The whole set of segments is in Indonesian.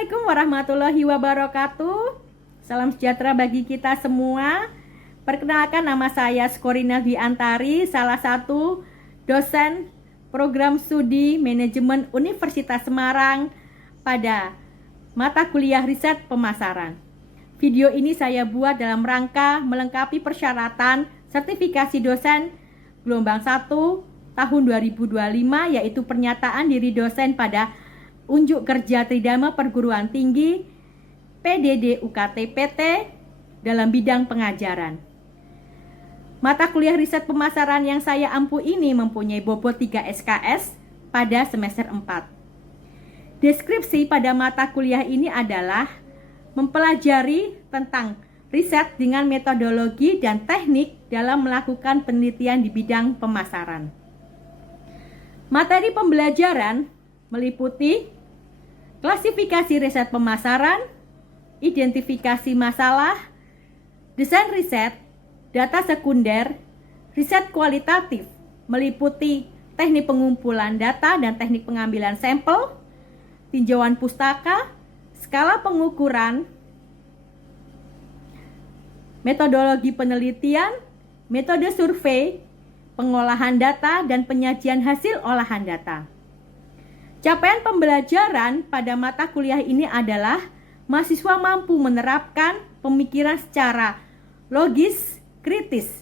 Assalamualaikum warahmatullahi wabarakatuh. Salam sejahtera bagi kita semua. Perkenalkan, nama saya Skorina Dwi Antari, salah satu dosen program studi manajemen Universitas Semarang pada mata kuliah riset pemasaran. Video ini saya buat dalam rangka melengkapi persyaratan sertifikasi dosen gelombang 1 tahun 2025, yaitu pernyataan diri dosen pada unjuk kerja Tridharma Perguruan Tinggi PDD UKT PT dalam bidang pengajaran. Mata kuliah riset pemasaran yang saya ampu ini mempunyai bobot 3 SKS pada semester 4. Deskripsi pada mata kuliah ini adalah mempelajari tentang riset dengan metodologi dan teknik dalam melakukan penelitian di bidang pemasaran. Materi pembelajaran meliputi klasifikasi riset pemasaran, identifikasi masalah, desain riset, data sekunder, riset kualitatif, meliputi teknik pengumpulan data dan teknik pengambilan sampel, tinjauan pustaka, skala pengukuran, metodologi penelitian, metode survei, pengolahan data, dan penyajian hasil olahan data. Capaian pembelajaran pada mata kuliah ini adalah mahasiswa mampu menerapkan pemikiran secara logis, kritis,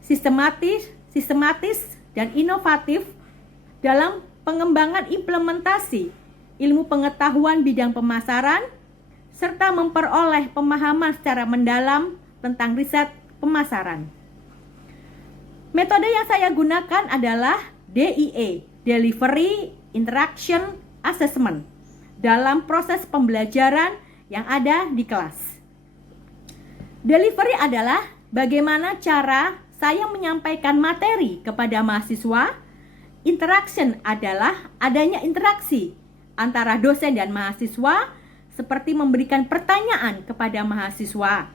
sistematis, dan inovatif dalam pengembangan implementasi ilmu pengetahuan bidang pemasaran, serta memperoleh pemahaman secara mendalam tentang riset pemasaran. Metode yang saya gunakan adalah DIA, Delivery Interaction Assessment, dalam proses pembelajaran yang ada di kelas. Delivery adalah bagaimana cara saya menyampaikan materi kepada mahasiswa. Interaction adalah adanya interaksi antara dosen dan mahasiswa, seperti memberikan pertanyaan kepada mahasiswa.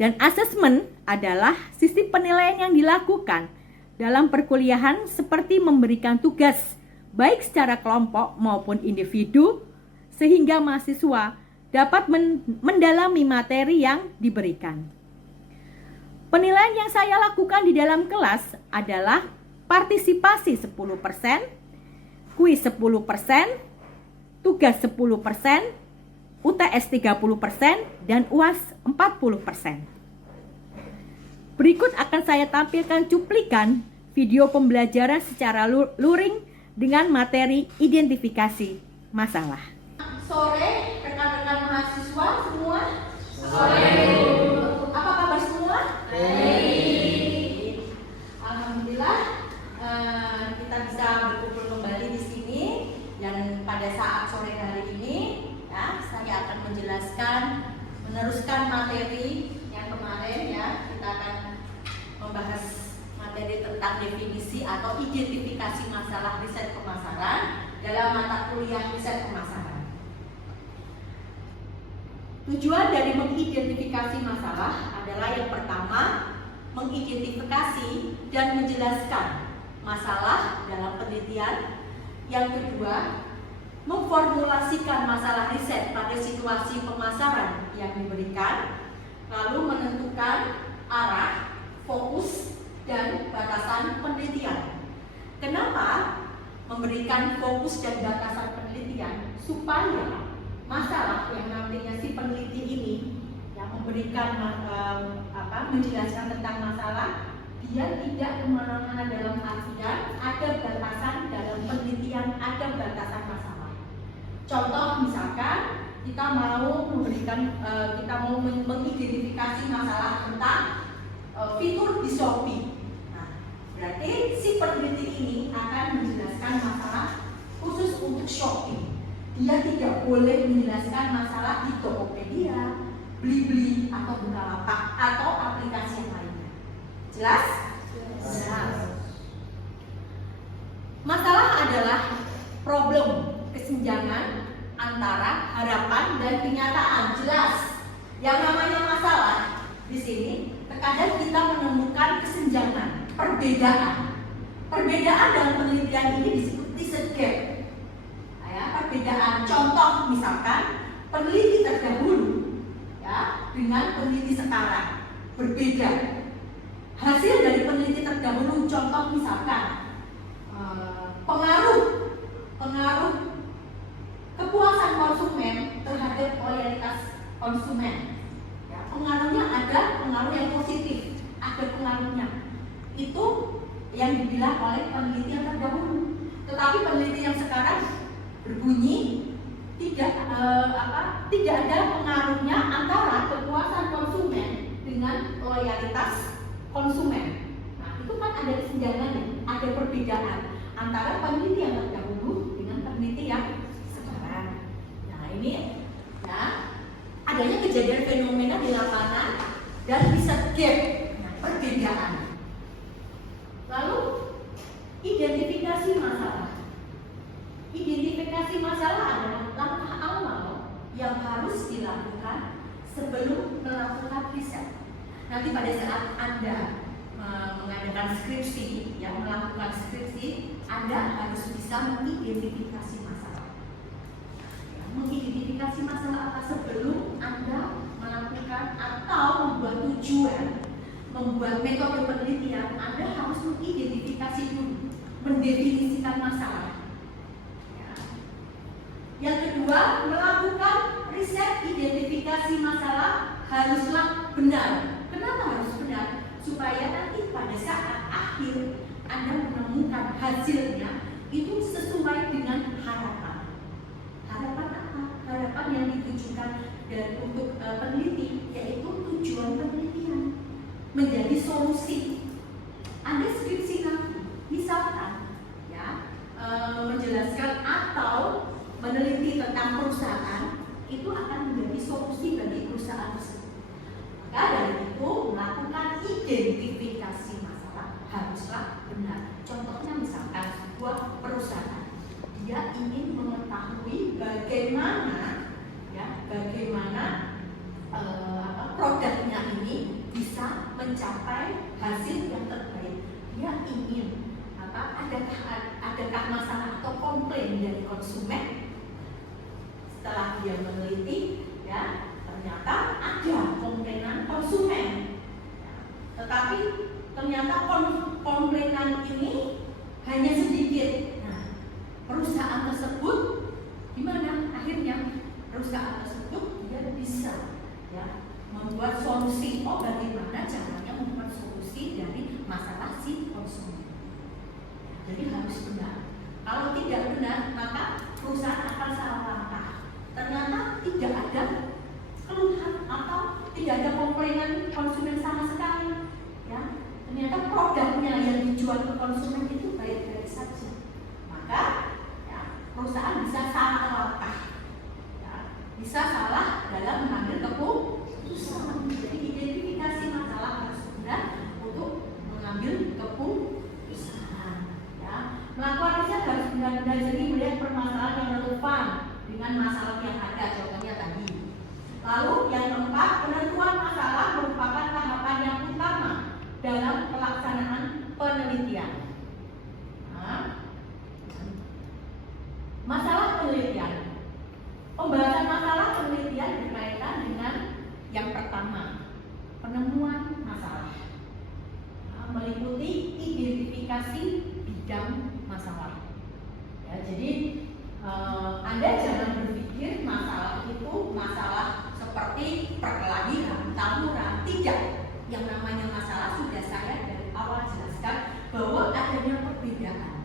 Dan assessment adalah sistem penilaian yang dilakukan dalam perkuliahan, seperti memberikan tugas baik secara kelompok maupun individu, sehingga mahasiswa dapat mendalami materi yang diberikan. Penilaian yang saya lakukan di dalam kelas adalah partisipasi 10%, kuis 10%, tugas 10%, UTS 30%, dan UAS 40%. Berikut akan saya tampilkan cuplikan video pembelajaran secara luring dengan materi identifikasi masalah. Sore, rekan-rekan mahasiswa semua. Sore. Apa kabar semua? Baik. Alhamdulillah, kita bisa berkumpul kembali di sini, dan pada saat sore hari ini, ya, saya akan meneruskan materi yang kemarin. Ya, kita akan membahas materi tentang definisi atau identifikasi masalah riset pemasaran dalam mata kuliah riset pemasaran. Tujuan dari mengidentifikasi masalah adalah yang pertama, mengidentifikasi dan menjelaskan masalah dalam penelitian. Yang kedua, memformulasikan masalah riset pada situasi pemasaran yang diberikan, lalu menentukan arah, fokus, dan batasan penelitian. Kenapa memberikan fokus dan batasan penelitian? Supaya masalah yang nantinya si peneliti ini yang memberikan menjelaskan tentang masalah, dia tidak kemana-mana dalam artian ada batasan dalam penelitian, ada batasan masalah. Contoh misalkan kita mau mengidentifikasi masalah tentang fitur di Shopee. Nah, berarti si peneliti ini akan menjelaskan masalah khusus untuk Shopee. Dia tidak boleh menjelaskan masalah di Tokopedia, Blibli, atau Bukalapak, atau aplikasi yang lainnya. Jelas? Jelas. Masalah adalah problem, kesenjangan antara harapan dan kenyataan. Jelas. Yang namanya masalah di sini terkadang kita menemukan kesenjangan, perbedaan. Perbedaan dalam penelitian ini disebut research gap. Ya, perbedaan. Contoh misalkan peneliti terdahulu ya dengan peneliti sekarang berbeda. Hasil dari peneliti terdahulu, contoh misalkan pengaruh kepuasan konsumen terhadap loyalitas konsumen. Ya, pengaruhnya ada pengaruh yang positif, ada pengaruhnya. Itu yang dibilang oleh peneliti yang terdahulu. Tetapi peneliti yang sekarang berbunyi tidak ada pengaruhnya antara kepuasan konsumen dengan loyalitas konsumen. Nah, itu kan ada kesenjangannya, ada perbedaan antara peneliti yang terdahulu dengan peneliti yang sekarang. Nah, ini ya adanya kejadian fenomena di lapangan dan bisa gap, nah, perbedaan. Lalu identifikasi masalah. Identifikasi masalah adalah langkah awal yang harus dilakukan sebelum melakukan riset. Nanti pada saat Anda mengadakan skripsi, yang melakukan skripsi, Anda harus bisa mengidentifikasi masalah. Ya, mengidentifikasi masalah apa sebelum Anda melakukan atau membuat tujuan, membuat metode penelitian, Anda harus mengidentifikasi dulu, mendefinisikan masalah. Yang kedua, melakukan riset identifikasi masalah haruslah benar. Kenapa harus benar? Supaya nanti pada saat akhir Anda menemukan hasilnya itu sesuai dengan harapan. Harapan apa? Harapan yang ditujukan dan untuk peneliti, yaitu tujuan penelitian menjadi solusi. Anda skripsi nanti, misalkan ya menjelaskan atau meneliti tentang perusahaan, itu akan menjadi solusi bagi perusahaan tersebut. Maka dari itu melakukan identifikasi masalah haruslah benar. Contohnya misalkan sebuah perusahaan, dia ingin mengetahui bagaimana produknya ini bisa mencapai hasil yang terbaik. Dia ingin adakah masalah atau komplain dari konsumen. Setelah dia meneliti, ya ternyata ada komplainan konsumen, tetapi ternyata komplainan ini hanya sedikit. Nah, perusahaan tersebut gimana? Akhirnya perusahaan tersebut dia bisa ya membuat solusi. Oh, bagaimana caranya membuat solusi dari masalah si konsumen. Jadi harus benar. Kalau tidak benar, maka perusahaan akan salah langkah. Ternyata tidak ada keluhan atau tidak ada komplainan konsumen sama sekali. Ya, ternyata produknya yang dijual ke konsumen itu baik-baik saja. Maka ya, perusahaan bisa salah langkah. Ya, bisa salah dalam mengambil keputusan. Jadi identifikasi masalah harus benar untuk mengambil keputusan. Ya, melakukan riset harus benar-benar jadi melihat permasalahan yang relevan dengan masalah yang ada, contohnya tadi. Lalu yang keempat, penentuan masalah merupakan tahapan yang utama dalam pelaksanaan penelitian. Nah, masalah penelitian. Pembahasan masalah penelitian berkaitan dengan yang pertama, penemuan masalah. Nah, meliputi identifikasi bidang masalah. Ya, jadi Anda jangan berpikir masalah itu masalah seperti perkelahian, tawuran. Tidak. Yang namanya masalah sudah saya dari awal jelaskan bahwa adanya perbedaan.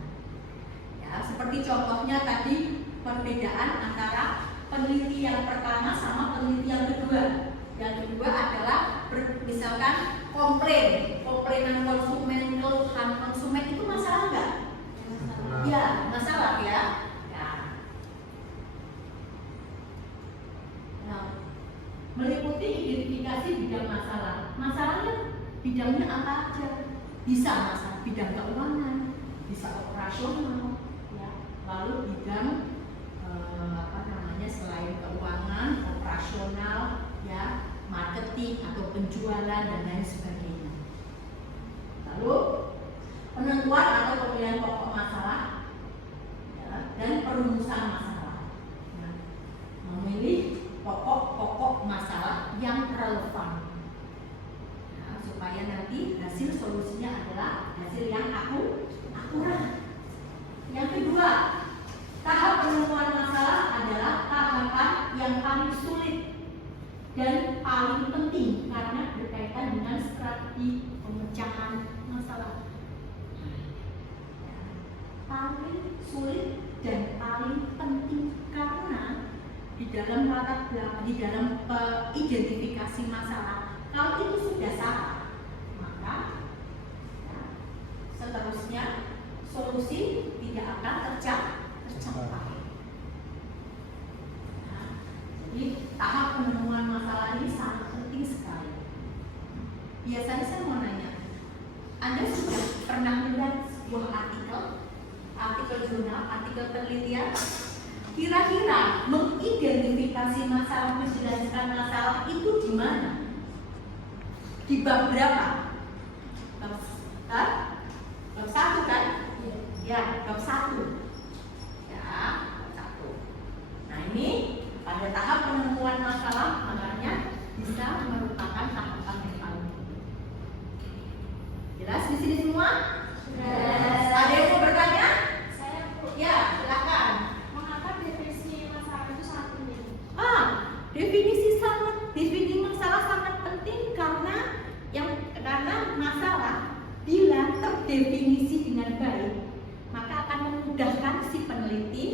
Ya, seperti contohnya tadi perbedaan antara peneliti yang pertama sama peneliti yang kedua. Yang kedua adalah misalkan komplainan konsumen, keluhan konsumen itu masalah enggak? Ya, masalah ya. Meliputi identifikasi bidang masalah. Masalahnya bidangnya apa aja? Bisa masalah bidang keuangan, bisa operasional, ya. Lalu bidang selain keuangan, operasional, ya, marketing atau penjualan dan lain sebagainya. Lalu penentuan atau pemilihan pokok masalah, ya, dan perumusan masalah. Nah, memilih adalah hasil yang akurat. Yang kedua, tahap penemuan masalah adalah tahapan yang paling sulit dan paling penting karena berkaitan dengan strategi pemecahan masalah. Paling sulit dan paling penting karena di dalam latar belakang, di dalam identifikasi masalah, kalau itu sudah salah, maka seterusnya solusi tidak akan tercapai. Jadi tahap penemuan masalah ini sangat penting sekali. Biasanya saya mau nanya, Anda sudah pernah melihat sebuah artikel jurnal, artikel penelitian? Kira-kira mengidentifikasi masalah, menjelaskan masalah itu di mana? Di bab berapa? Bab 1 kan? Ya, bab 1. Ya, bab 1. Nah, ini pada tahap penemuan masalah, makanya bisa merupakan tahapan yang paling penting. Jelas di sini semua? Yes. Ada yang mau bertanya? Saya Bu. Ya, silakan. Mengapa definisi masalah itu sangat penting? Definisi masalah sangat penting karena masalah bila terdefinisi dengan baik, maka akan memudahkan si peneliti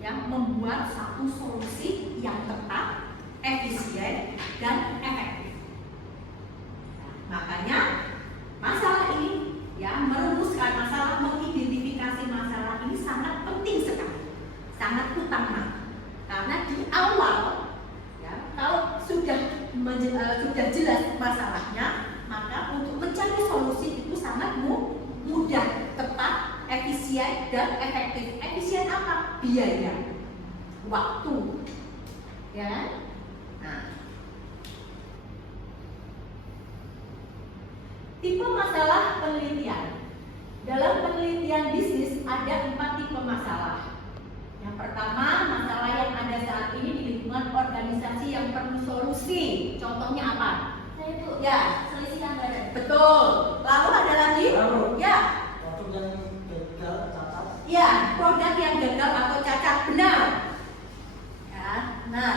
yang membuat satu solusi yang tepat, efisien, dan efektif. Makanya masalah ini, merumuskan masalah, mengidentifikasi masalah ini sangat penting sekali, sangat utama. Karena di awal, kalau sudah jelas masalahnya, maka untuk mencari solusi itu sangat mudah, tepat, efisien, dan efektif. Efisien apa? Biaya, waktu, ya. Nah, tipe masalah penelitian. Dalam penelitian bisnis ada 4 tipe masalah. Yang pertama, masalah yang ada saat ini di lingkungan organisasi yang perlu solusi. Contohnya apa? Saya Bu. Ya, Selisih anggaran. betul. Lalu ada lagi? Ya. Produk yang gagal, cacat. Ya, produk yang gagal atau cacat, benar. Ya, nah.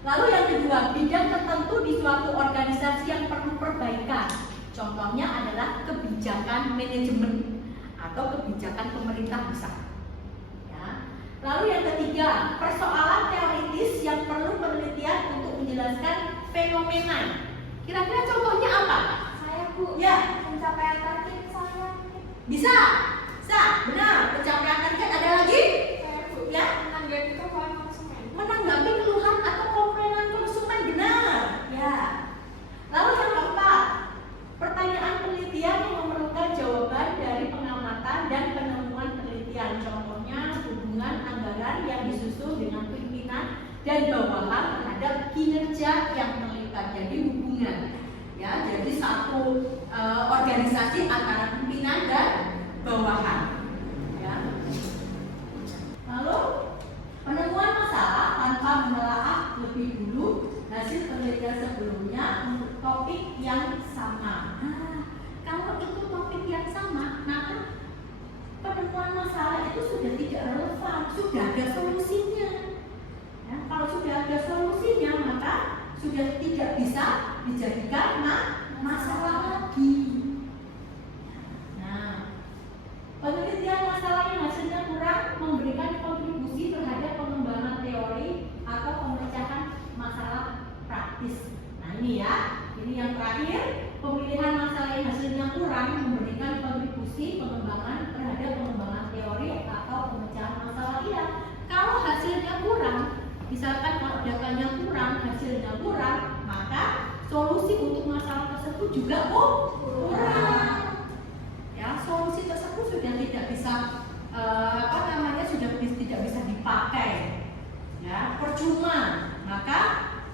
Lalu yang kedua, bidang tertentu di suatu organisasi yang perlu perbaikan. Contohnya adalah kebijakan manajemen atau kebijakan pemerintah pusat. Lalu yang ketiga, persoalan teoritis yang perlu penelitian untuk menjelaskan fenomena. Kira-kira contohnya apa? Saya Bu. Ya. Pencapaian target saya. Bisa, benar. Pencapaian target ada lagi? Saya Bu. Ya. Menanggapi keluhan konsumen. Menanggapi keluhan atau komplainan konsumen, benar. Ya. Lalu yang keempat, pertanyaan penelitian yang memerlukan jawaban dari pengamatan dan penemuan penelitian. Contohnya hubungan anggaran yang disusun dengan pimpinan dan bawahan terhadap kinerja yang mengikat. Jadi hubungan, ya, jadi satu organisasi antara pimpinan dan bawahan, ya. Lalu penemuan masalah tanpa menelaah lebih dulu hasil penelitian sebelumnya untuk topik yang sama. Nah, kalau itu topik yang sama, maka penemuan masalah itu sudah tidak relevan, sudah ada solusinya. Ya, kalau sudah ada solusinya, maka sudah tidak bisa dijadikan masalah lagi. Nah, penelitian masalah yang hasilnya kurang memberikan kontribusi terhadap pengembangan teori atau pemecahan masalah praktis. Nah, ini yang terakhir, pemilihan masalah yang hasilnya kurang memberikan kontribusi pengembangan terhadap pengembangan teori atau pemecahan masalah. Iya, kalau hasilnya kurang, misalkan kalau datanya kurang, hasilnya kurang, maka solusi untuk masalah tersebut juga kurang. Ya, solusi tersebut sudah tidak bisa sudah tidak bisa dipakai. Ya, percuma. Maka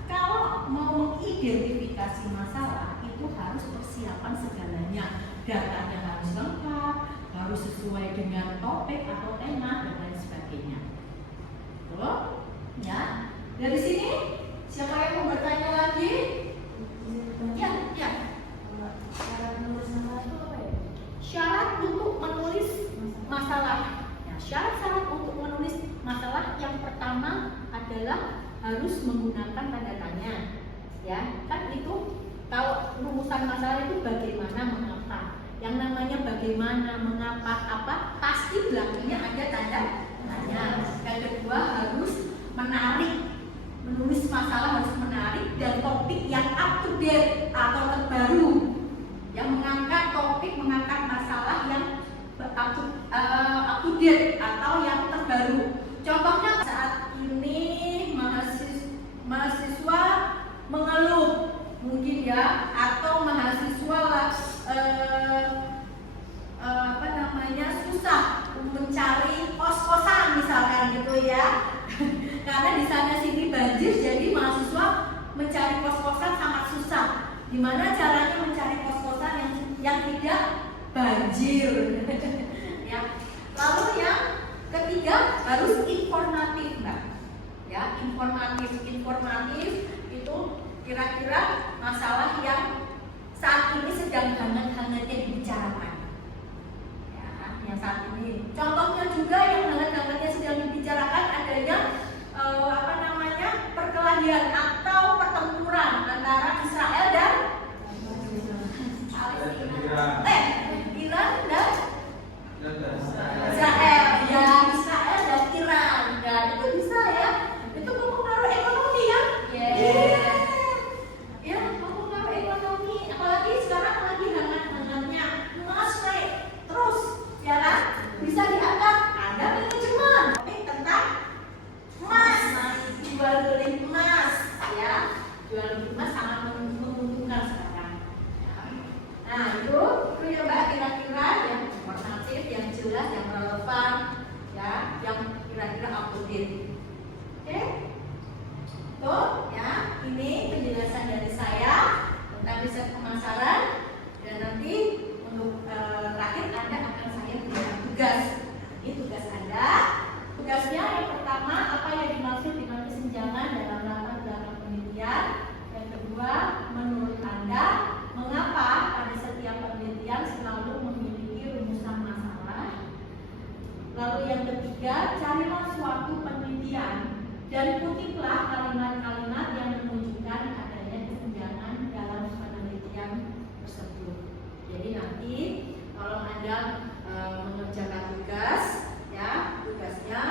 kalau mau mengidentifikasi masalah itu harus persiapan segalanya. Datanya harus lengkap, harus sesuai dengan topik atau tema dan lain sebagainya. Tuh, ya. Dari sini siapa yang mau bertanya lagi? Ya. Cara menulis masalah itu apa ya? harus menggunakan tanda tanya. Ya, kan itu kalau rumusan masalah itu bagaimana, mengapa. Yang namanya bagaimana, mengapa, apa, pasti belakangnya ada tanda tanya. Yang kedua harus menulis masalah harus menarik dan topik yang up to date atau terbaru. Yang mengangkat masalah yang up to date atau yang terbaru. Contohnya saat ini mahasiswa mengeluh mungkin ya, atau mahasiswa susah mencari kos-kosan misalkan gitu ya. Karena di sana sini banjir, jadi mahasiswa mencari kos-kosan sangat susah. Gimana caranya mencari kos-kosan yang tidak banjir? Ya. Lalu yang ketiga harus informatif, Mbak. Ya, informatif itu kira-kira masalah yang saat ini sedang hangat-hangatnya dibicarakan. Ya, yang saat ini. Contohnya juga yang hangat-hangatnya sedang dibicarakan adanya perkelahian atau pertempuran antara Israel dan Iran dan Israel. Ya, Israel dan Iran. Ya, itu bisa ya. Itu mempengaruhi ekonomi ya. Ya, mempengaruhi ekonomi. Apalagi sekarang lagi hangat-hangatnya emas naik terus, ya kan? Bisa dianggap ada manajemen tentang emas, jual beli emas, ya. Jual beli emas sangat menguntungkan sekarang. Ya. Nah, itu ya Mbak, kira-kira yang informatif, yang jelas, yang relevan, ya, yang kira-kira up to date. Oke? Tuh, ya, ini penjelasan dari saya tentang riset pemasaran, dan nanti untuk terakhir Anda akan saya berikan tugas. Ini tugas Anda. Tugasnya yang pertama, apa yang dimaksud dengan kesenjangan dalam latar belakang penelitian. Yang kedua, menurut Anda, mengapa pada setiap penelitian selalu memiliki rumusan masalah. Lalu yang ketiga, carilah suatu penelitian dan kutiplah kalimat-kalimat yang menunjukkan adanya kesenjangan dalam penelitian tersebut. Jadi nanti kalau Anda mengerjakan tugas, ya, tugasnya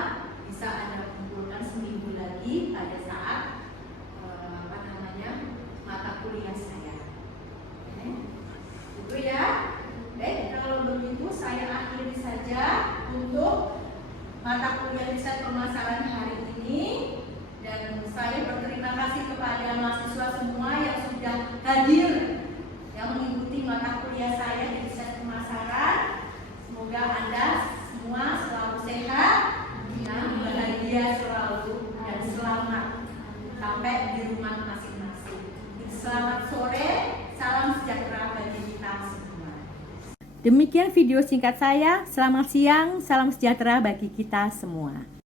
bisa Anda kumpulkan seminggu lagi pada saat mata kuliah saya. Itu ya. Baik, kalau begitu saya akhiri saja untuk mata kuliah riset pemasaran hari ini, dan saya berterima kasih kepada mahasiswa semua yang sudah hadir, yang mengikuti mata kuliah saya di riset pemasaran. Semoga Anda semua selalu sehat, bahagia selalu, dan selamat sampai di rumah masing-masing. Selamat sore, salam sejahtera bagi kita semua. Demikian video singkat saya. Selamat siang, salam sejahtera bagi kita semua.